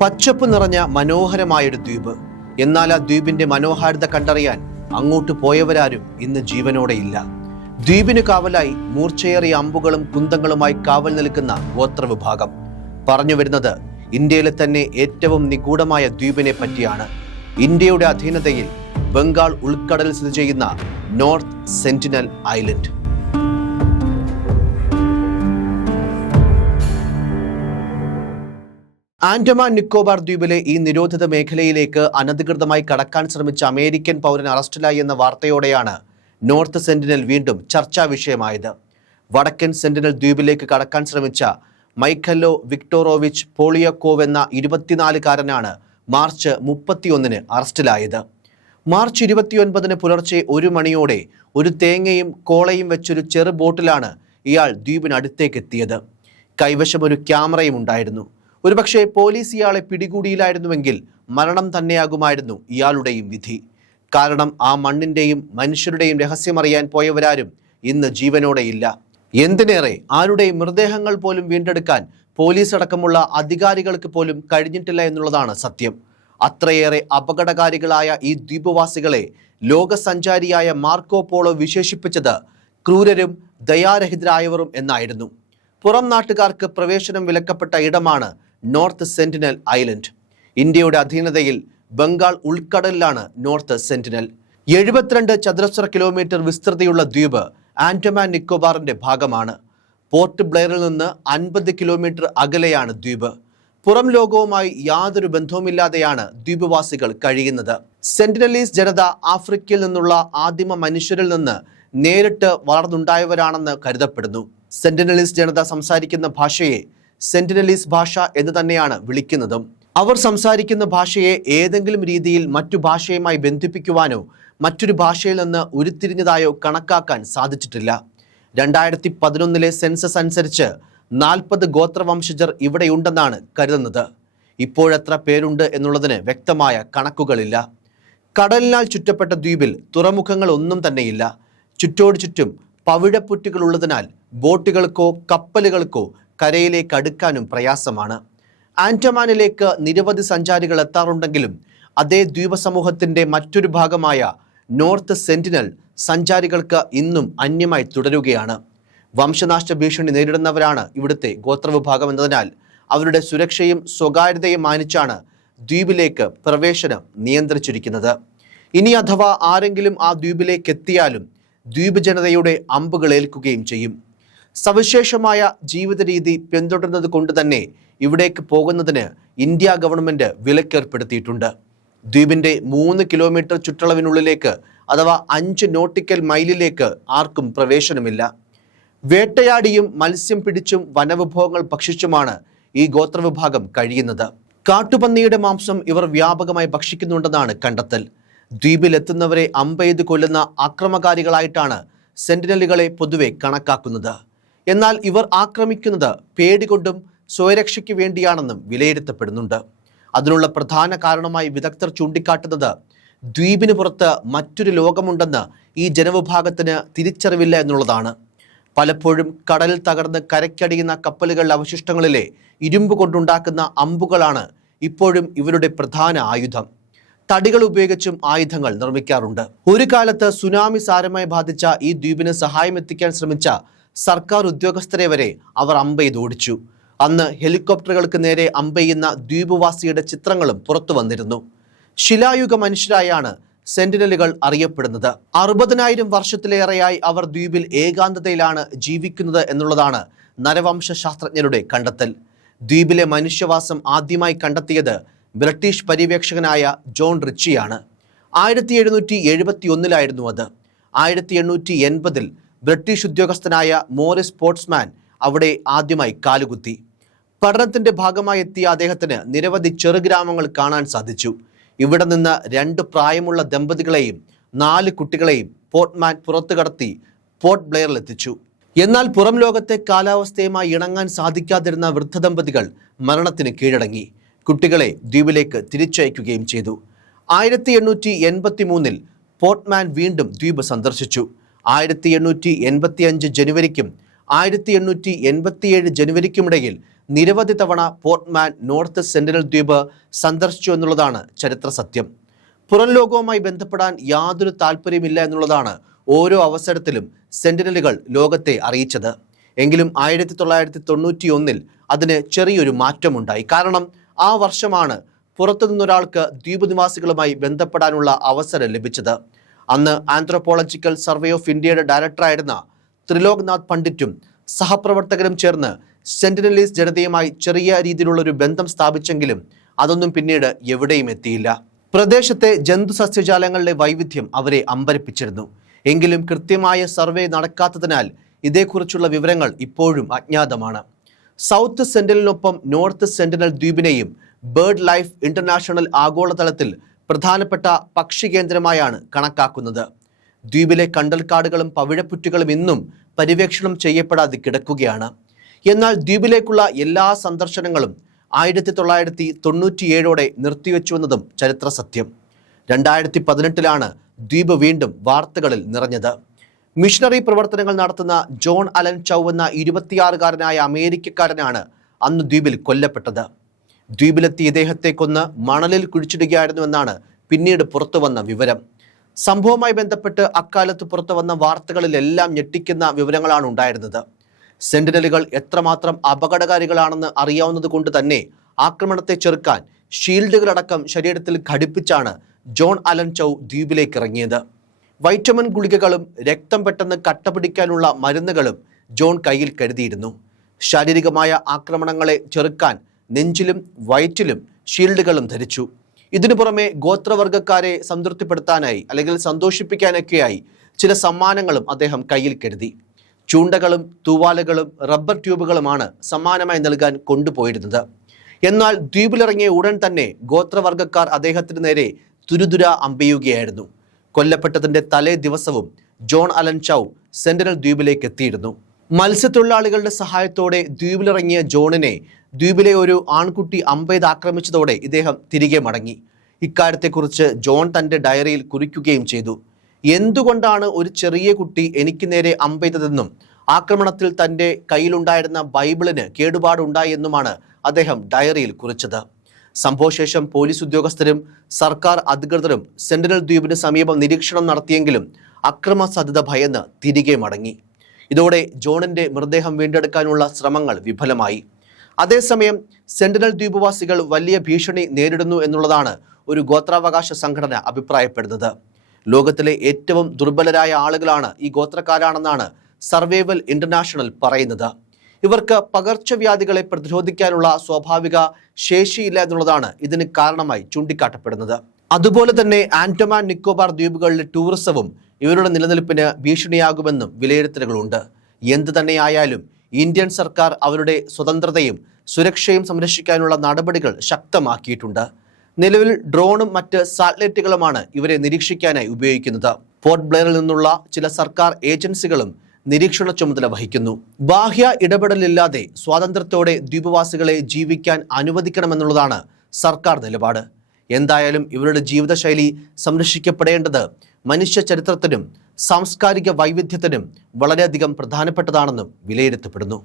പച്ചപ്പ് നിറഞ്ഞ മനോഹരമായൊരു ദ്വീപ്. എന്നാൽ ആ ദ്വീപിന്റെ മനോഹാരിത കണ്ടറിയാൻ അങ്ങോട്ട് പോയവരാരും ഇന്ന് ജീവനോടെ ഇല്ല. ദ്വീപിന് കാവലായി മൂർച്ചയേറിയ അമ്പുകളും കുന്തങ്ങളുമായി കാവൽ നിൽക്കുന്ന ഗോത്രവിഭാഗം പറഞ്ഞു വരുന്നത് ഇന്ത്യയിലെ തന്നെ ഏറ്റവും നിഗൂഢമായ ദ്വീപിനെ പറ്റിയാണ്. ഇന്ത്യയുടെ അധീനതയിൽ ബംഗാൾ ഉൾക്കടലിൽ സ്ഥിതി ചെയ്യുന്ന North Sentinel Island. Andaman Nicobar ദ്വീപിലെ ഈ നിരോധിത മേഖലയിലേക്ക് അനധികൃതമായി കടക്കാൻ ശ്രമിച്ച അമേരിക്കൻ പൗരൻ അറസ്റ്റിലായി എന്ന വാർത്തയോടെയാണ് നോർത്ത് സെന്റിനൽ വീണ്ടും ചർച്ചാ വിഷയമായത്. വടക്കൻ സെന്റിനൽ ദ്വീപിലേക്ക് കടക്കാൻ ശ്രമിച്ച മൈക്കല്ലോ വിക്ടോറോവിച്ച് പോളിയക്കോവ് എന്ന ഇരുപത്തിനാലുകാരനാണ് മാർച്ച് മുപ്പത്തിയൊന്നിന് അറസ്റ്റിലായത്. മാർച്ച് ഇരുപത്തിയൊൻപതിന് പുലർച്ചെ ഒരു മണിയോടെ ഒരു തേങ്ങയും കോളയും വെച്ചൊരു ചെറു ബോട്ടിലാണ് ഇയാൾ ദ്വീപിനടുത്തേക്ക് എത്തിയത് കൈവശം ഒരു ക്യാമറയും ഉണ്ടായിരുന്നു. ഒരുപക്ഷെ പോലീസ് ഇയാളെ പിടികൂടിയില്ലായിരുന്നുവെങ്കിൽ മരണം തന്നെയാകുമായിരുന്നു ഇയാളുടെയും വിധി. കാരണം ആ മണ്ണിന്റെയും മനുഷ്യരുടെയും രഹസ്യമറിയാൻ പോയവരാരും ഇന്ന് ജീവനോടെയില്ല എന്തിനേറെ ആരുടെയും മൃതദേഹങ്ങൾ പോലും വീണ്ടെടുക്കാൻ പോലീസ് അടക്കമുള്ള അധികാരികൾക്ക് പോലും കഴിഞ്ഞിട്ടില്ല എന്നുള്ളതാണ് സത്യം. അത്രയേറെ അപകടകാരികളായ ഈ ദ്വീപവാസികളെ ലോകസഞ്ചാരിയായ മാർക്കോ പോളോ വിശേഷിപ്പിച്ചത് ക്രൂരരും ദയാരഹിതരായവരും എന്നായിരുന്നു. പുറം നാട്ടുകാർക്ക് പ്രവേശനം വിലക്കപ്പെട്ട ഇടമാണ് നോർത്ത് സെന്റിനൽ ഐലൻഡ്. ഇന്ത്യയുടെ അധീനതയിൽ ബംഗാൾ ഉൾക്കടലിലാണ് നോർത്ത് സെന്റിനൽ. എഴുപത്തിരണ്ട് ചതുരശ്ര കിലോമീറ്റർ വിസ്തൃതിയുള്ള ദ്വീപ് ആൻഡമാൻ നിക്കോബാറിന്റെ ഭാഗമാണ്. പോർട്ട് ബ്ലെയറിൽ നിന്ന് അൻപത് കിലോമീറ്റർ അകലെയാണ് ദ്വീപ്. പുറം ലോകവുമായി യാതൊരു ബന്ധവുമില്ലാതെയാണ് ദ്വീപവാസികൾ കഴിയുന്നത്. സെന്റിനലീസ് ജനത ആഫ്രിക്കയിൽ നിന്നുള്ള ആദിമ മനുഷ്യരിൽ നിന്ന് നേരിട്ട് വളർന്നുണ്ടായവരാണെന്ന് കരുതപ്പെടുന്നു. സെന്റിനലീസ് ജനത സംസാരിക്കുന്ന ഭാഷയെ സെന്റിനലീസ് ഭാഷ എന്ന് തന്നെയാണ് വിളിക്കുന്നതും. അവർ സംസാരിക്കുന്ന ഭാഷയെ ഏതെങ്കിലും രീതിയിൽ മറ്റു ഭാഷയുമായി ബന്ധിപ്പിക്കുവാനോ മറ്റൊരു ഭാഷയിൽ നിന്ന് ഉരുത്തിരിഞ്ഞതായോ കണക്കാക്കാൻ സാധിച്ചിട്ടില്ല. രണ്ടായിരത്തി പതിനൊന്നിലെ സെൻസസ് അനുസരിച്ച് നാൽപ്പത് ഗോത്രവംശജർ ഇവിടെയുണ്ടെന്നാണ് കരുതുന്നത്. ഇപ്പോഴെത്ര പേരുണ്ട് എന്നുള്ളതിന് വ്യക്തമായ കണക്കുകളില്ല. കടലിനാൽ ചുറ്റപ്പെട്ട ദ്വീപിൽ തുറമുഖങ്ങൾ ഒന്നും തന്നെയില്ല. ചുറ്റോട് ചുറ്റും പവിഴപ്പുറ്റുകൾ ഉള്ളതിനാൽ ബോട്ടുകൾക്കോ കപ്പലുകൾക്കോ കരയിലേക്ക് അടുക്കാനും പ്രയാസമാണ്. ആൻഡമാനിലേക്ക് നിരവധി സഞ്ചാരികൾ എത്താറുണ്ടെങ്കിലും അതേ ദ്വീപ സമൂഹത്തിന്റെ മറ്റൊരു ഭാഗമായ നോർത്ത് സെന്റിനൽ സഞ്ചാരികൾക്ക് ഇന്നും അന്യമായി തുടരുകയാണ്. വംശനാശ ഭീഷണി നേരിടുന്നവരാണ് ഇവിടുത്തെ ഗോത്രവിഭാഗം എന്നതിനാൽ അവരുടെ സുരക്ഷയും സ്വകാര്യതയും മാനിച്ചാണ് ദ്വീപിലേക്ക് പ്രവേശനം നിയന്ത്രിച്ചിരിക്കുന്നത്. ഇനി അഥവാ ആരെങ്കിലും ആ ദ്വീപിലേക്ക് എത്തിയാലും ദ്വീപ് ജനതയുടെ അമ്പുകൾ ഏൽക്കുകയും ചെയ്യും. സവിശേഷമായ ജീവിത രീതി പിന്തുടരുന്നത് കൊണ്ട് തന്നെ ഇവിടേക്ക് പോകുന്നതിന് ഇന്ത്യ ഗവൺമെന്റ് വിലക്കേർപ്പെടുത്തിയിട്ടുണ്ട്. ദ്വീപിന്റെ മൂന്ന് കിലോമീറ്റർ ചുറ്റളവിനുള്ളിലേക്ക് അഥവാ അഞ്ച് നോട്ടിക്കൽ മൈലിലേക്ക് ആർക്കും പ്രവേശനമില്ല. വേട്ടയാടിയും മത്സ്യം പിടിച്ചും വനവിഭവങ്ങൾ ഭക്ഷിച്ചുമാണ് ഈ ഗോത്രവിഭാഗം കഴിയുന്നത്. കാട്ടുപന്നിയുടെ മാംസം ഇവർ വ്യാപകമായി ഭക്ഷിക്കുന്നുണ്ടെന്നാണ് കണ്ടെത്തൽ. ദ്വീപിലെത്തുന്നവരെ അമ്പെയ്ത് കൊല്ലുന്ന ആക്രമകാരികളായിട്ടാണ് സെന്റിനലുകളെ പൊതുവെ കണക്കാക്കുന്നത്. എന്നാൽ ഇവർ ആക്രമിക്കുന്നത് പേടികൊണ്ടും സ്വയരക്ഷയ്ക്ക് വേണ്ടിയാണെന്നും വിലയിരുത്തപ്പെടുന്നുണ്ട്. അതിനുള്ള പ്രധാന കാരണമായി വിദഗ്ധർ ചൂണ്ടിക്കാട്ടുന്നത് ദ്വീപിന് പുറത്ത് മറ്റൊരു ലോകമുണ്ടെന്ന് ഈ ജനവിഭാഗത്തിന് തിരിച്ചറിവില്ല എന്നുള്ളതാണ്. പലപ്പോഴും കടലിൽ തകർന്ന് കരയ്ക്കടിയുന്ന കപ്പലുകളുടെ അവശിഷ്ടങ്ങളിലെ ഇരുമ്പ് കൊണ്ടുണ്ടാക്കുന്ന അമ്പുകളാണ് ഇപ്പോഴും ഇവരുടെ പ്രധാന ആയുധം. തടികൾ ഉപയോഗിച്ചും ആയുധങ്ങൾ നിർമ്മിക്കാറുണ്ട്. ഒരു കാലത്ത് സുനാമി സാരമായി ബാധിച്ച ഈ ദ്വീപിന് സഹായം എത്തിക്കാൻ ശ്രമിച്ച സർക്കാർ ഉദ്യോഗസ്ഥരെ വരെ അവർ അമ്പെയ്ത് ഓടിച്ചു. അന്ന് ഹെലികോപ്റ്ററുകൾക്ക് നേരെ അമ്പെയ്യുന്ന ദ്വീപുവാസിയുടെ ചിത്രങ്ങളും പുറത്തു വന്നിരുന്നു. ശിലായുഗ മനുഷ്യരായാണ് സെന്റിനലുകൾ അറിയപ്പെടുന്നത്. അറുപതിനായിരം വർഷത്തിലേറെയായി അവർ ദ്വീപിൽ ഏകാന്തതയിലാണ് ജീവിക്കുന്നത് എന്നുള്ളതാണ് നരവംശ ശാസ്ത്രജ്ഞരുടെ കണ്ടെത്തൽ. ദ്വീപിലെ മനുഷ്യവാസം ആദ്യമായി കണ്ടെത്തിയത് ബ്രിട്ടീഷ് പര്യവേക്ഷകനായ ജോൺ റിച്ചിയാണ്. ആയിരത്തി എഴുന്നൂറ്റി എഴുപത്തി ഒന്നിലായിരുന്നു അത്. ആയിരത്തി എണ്ണൂറ്റി എൺപതിൽ ബ്രിട്ടീഷ് ഉദ്യോഗസ്ഥനായ മോറിസ് സ്പോർട്സ്മാൻ അവിടെ ആദ്യമായി കാലുകുത്തി. പഠനത്തിന്റെ ഭാഗമായി എത്തിയ അദ്ദേഹത്തിന് നിരവധി ചെറുഗ്രാമങ്ങൾ കാണാൻ സാധിച്ചു. ഇവിടെ നിന്ന് രണ്ട് പ്രായമുള്ള ദമ്പതികളെയും നാല് കുട്ടികളെയും പോർട്ട്മാൻ പുറത്തു കടത്തി പോർട്ട് ബ്ലെയറിൽ എത്തിച്ചു. എന്നാൽ പുറം ലോകത്തെ കാലാവസ്ഥയുമായി ഇണങ്ങാൻ സാധിക്കാതിരുന്ന വൃദ്ധ ദമ്പതികൾ മരണത്തിന് കീഴടങ്ങി. കുട്ടികളെ ദ്വീപിലേക്ക് തിരിച്ചയക്കുകയും ചെയ്തു. ആയിരത്തി എണ്ണൂറ്റി എൺപത്തി മൂന്നിൽ പോർട്ട്മാൻ വീണ്ടും ദ്വീപ് സന്ദർശിച്ചു. ആയിരത്തി എണ്ണൂറ്റി എൺപത്തി അഞ്ച് ജനുവരിക്കും ആയിരത്തി എണ്ണൂറ്റി എൺപത്തിയേഴ് ജനുവരിക്കുമിടയിൽ നിരവധി തവണ പോർട്ട്മാൻ നോർത്ത് സെൻട്രൽ ദ്വീപ് സന്ദർശിച്ചു എന്നുള്ളതാണ് ചരിത്ര സത്യം. പുറം ലോകവുമായി ബന്ധപ്പെടാൻ യാതൊരു താല്പര്യമില്ല എന്നുള്ളതാണ് ഓരോ അവസരത്തിലും സെന്റിനലുകൾ ലോകത്തെ അറിയിച്ചത്. എങ്കിലും ആയിരത്തി തൊള്ളായിരത്തി തൊണ്ണൂറ്റി ഒന്നിൽ അതിന് ചെറിയൊരു മാറ്റമുണ്ടായി. കാരണം ആ വർഷമാണ് പുറത്തു നിന്നൊരാൾക്ക് ദ്വീപ് നിവാസികളുമായി ബന്ധപ്പെടാനുള്ള അവസരം ലഭിച്ചത്. അന്ന് ആന്ത്രോപോളജിക്കൽ സർവേ ഓഫ് ഇന്ത്യയുടെ ഡയറക്ടറായിരുന്ന ത്രിലോക്നാഥ് പണ്ഡിറ്റും സഹപ്രവർത്തകരും ചേർന്ന് സെന്റിനലീസ് ജനതയുമായി ചെറിയ രീതിയിലുള്ള ഒരു ബന്ധം സ്ഥാപിച്ചെങ്കിലും അതൊന്നും പിന്നീട് എവിടെയും എത്തിയില്ല. പ്രദേശത്തെ ജന്തു സസ്യജാലങ്ങളുടെ വൈവിധ്യം അവരെ അമ്പരപ്പിച്ചിരുന്നു. എങ്കിലും കൃത്യമായ സർവേ നടക്കാത്തതിനാൽ ഇതേക്കുറിച്ചുള്ള വിവരങ്ങൾ ഇപ്പോഴും അജ്ഞാതമാണ്. സൗത്ത് സെന്റിനലിനൊപ്പം നോർത്ത് സെന്റിനൽ ദ്വീപിനെയും ബേർഡ് ലൈഫ് ഇന്റർനാഷണൽ ആഗോളതലത്തിൽ പ്രധാനപ്പെട്ട പക്ഷി കേന്ദ്രമായാണ് കണക്കാക്കുന്നത്. ദ്വീപിലെ കണ്ടൽക്കാടുകളും പവിഴപ്പുറ്റുകളും ഇന്നും പര്യവേക്ഷണം ചെയ്യപ്പെടാതെ കിടക്കുകയാണ്. എന്നാൽ ദ്വീപിലേക്കുള്ള എല്ലാ സന്ദർശനങ്ങളും ആയിരത്തി തൊള്ളായിരത്തി തൊണ്ണൂറ്റിയേഴോടെ നിർത്തിവെച്ചുവെന്നതും ചരിത്ര സത്യം രണ്ടായിരത്തി പതിനെട്ടിലാണ് ദ്വീപ് വീണ്ടും വാർത്തകളിൽ നിറഞ്ഞത്. മിഷണറി പ്രവർത്തനങ്ങൾ നടത്തുന്ന ജോൺ അലൻ ചൗ എന്ന ഇരുപത്തിയാറുകാരനായ അമേരിക്കക്കാരനാണ് അന്ന് ദ്വീപിൽ കൊല്ലപ്പെട്ടത്. ദ്വീപിലെത്തി ഇദ്ദേഹത്തെ കൊന്ന് മണലിൽ കുഴിച്ചിടുകയായിരുന്നുവെന്നാണ് പിന്നീട് പുറത്തുവന്ന വിവരം. സംഭവവുമായി ബന്ധപ്പെട്ട് അക്കാലത്ത് പുറത്തു വന്ന വാർത്തകളിലെല്ലാം ഞെട്ടിക്കുന്ന വിവരങ്ങളാണ് ഉണ്ടായിരുന്നത്. സെന്റിനലുകൾ എത്രമാത്രം അപകടകാരികളാണെന്ന് അറിയാവുന്നത് കൊണ്ട് തന്നെ ആക്രമണത്തെ ചെറുക്കാൻ ഷീൽഡുകളടക്കം ശരീരത്തിൽ ഘടിപ്പിച്ചാണ് ജോൺ അലൻ ചൗ ദ്വീപിലേക്ക് ഇറങ്ങിയത്. വൈറ്റമിൻ ഗുളികകളും രക്തം പെട്ടെന്ന് കട്ടപിടിക്കാനുള്ള മരുന്നുകളും ജോൺ കയ്യിൽ കരുതിയിരുന്നു. ശാരീരികമായ ആക്രമണങ്ങളെ ചെറുക്കാൻ നെഞ്ചിലും വയറ്റിലും ഷീൽഡുകളും ധരിച്ചു. ഇതിനു പുറമെ ഗോത്രവർഗക്കാരെ സംതൃപ്തിപ്പെടുത്താനായി അല്ലെങ്കിൽ സന്തോഷിപ്പിക്കാനൊക്കെയായി ചില സമ്മാനങ്ങളും അദ്ദേഹം കയ്യിൽ കരുതി. ചൂണ്ടകളും തൂവാലകളും റബ്ബർ ട്യൂബുകളുമാണ് സമ്മാനമായി നൽകാൻ കൊണ്ടുപോയിരുന്നത്. എന്നാൽ ദ്വീപിലിറങ്ങിയ ഉടൻ തന്നെ ഗോത്രവർഗക്കാർ അദ്ദേഹത്തിന് നേരെ തുരുതുര അമ്പയുകയായിരുന്നു കൊല്ലപ്പെട്ടതിന്റെ തലേ ദിവസവും ജോൺ അലൻ ചൗ സെന്റനൽ ദ്വീപിലേക്ക് എത്തിയിരുന്നു മത്സ്യത്തൊഴിലാളികളുടെ സഹായത്തോടെ ദ്വീപിലിറങ്ങിയ ജോണിനെ ദ്വീപിലെ ഒരു ആൺകുട്ടി അമ്പെയ്ത് ആക്രമിച്ചതോടെ ഇദ്ദേഹം തിരികെ മടങ്ങി. ഇക്കാര്യത്തെക്കുറിച്ച് ജോൺ തന്റെ ഡയറിയിൽ കുറിക്കുകയും ചെയ്തു. എന്തുകൊണ്ടാണ് ഒരു ചെറിയ കുട്ടി എനിക്ക് നേരെ അമ്പെയ്തതെന്നും ആക്രമണത്തിൽ തന്റെ കയ്യിലുണ്ടായിരുന്ന ബൈബിളിന് കേടുപാടുണ്ടായെന്നുമാണ് അദ്ദേഹം ഡയറിയിൽ കുറിച്ചത്. സംഭവശേഷം പോലീസ് ഉദ്യോഗസ്ഥരും സർക്കാർ അധികൃതരും സെൻട്രൽ ദ്വീപിന് സമീപം നിരീക്ഷണം നടത്തിയെങ്കിലും അക്രമ സാധ്യത ഭയന്ന് തിരികെ മടങ്ങി. ഇതോടെ ജോണിന്റെ മൃതദേഹം വീണ്ടെടുക്കാനുള്ള ശ്രമങ്ങൾ വിഫലമായി. അതേസമയം സെന്റിനൽ ദ്വീപവാസികൾ വലിയ ഭീഷണി നേരിടുന്നു എന്നുള്ളതാണ് ഒരു ഗോത്രാവകാശ സംഘടന അഭിപ്രായപ്പെടുന്നത്. ലോകത്തിലെ ഏറ്റവും ദുർബലരായ ആളുകളാണ് ഈ ഗോത്രക്കാരാണെന്നാണ് സർവൈവൽ ഇന്റർനാഷണൽ പറയുന്നത്. ഇവർക്ക് പകർച്ചവ്യാധികളെ പ്രതിരോധിക്കാനുള്ള സ്വാഭാവിക ശേഷിയില്ല എന്നുള്ളതാണ് ഇതിന് കാരണമായി ചൂണ്ടിക്കാട്ടപ്പെടുന്നത്. അതുപോലെ തന്നെ ആൻഡമാൻ നിക്കോബാർ ദ്വീപുകളിലെ ടൂറിസവും ഇവരുടെ നിലനിൽപ്പിന് ഭീഷണിയാകുമെന്നും വിലയിരുത്തലുകളുണ്ട്. എന്ത് തന്നെയായാലും ഇന്ത്യൻ സർക്കാർ അവരുടെ സ്വതന്ത്രതയും സുരക്ഷയും സംരക്ഷിക്കാനുള്ള നടപടികൾ ശക്തമാക്കിയിട്ടുണ്ട്. നിലവിൽ ഡ്രോണും മറ്റ് സാറ്റലൈറ്റുകളുമാണ് ഇവരെ നിരീക്ഷിക്കാനായി ഉപയോഗിക്കുന്നത്. പോർട്ട് ബ്ലെയറിൽ നിന്നുള്ള ചില സർക്കാർ ഏജൻസികളും നിരീക്ഷണ ചുമതല വഹിക്കുന്നു. ബാഹ്യ ഇടപെടലില്ലാതെ സ്വാതന്ത്ര്യത്തോടെ ദ്വീപവാസികളെ ജീവിക്കാൻ അനുവദിക്കണമെന്നുള്ളതാണ് സർക്കാർ നിലപാട്. എന്തായാലും ഇവരുടെ ജീവിതശൈലി സംരക്ഷിക്കപ്പെടേണ്ടത് മനുഷ്യ ചരിത്രത്തിനും സാംസ്കാരിക വൈവിധ്യത്തിനും വളരെയധികം പ്രധാനപ്പെട്ടതാണെന്നും വിലയിരുത്തപ്പെടുന്നു.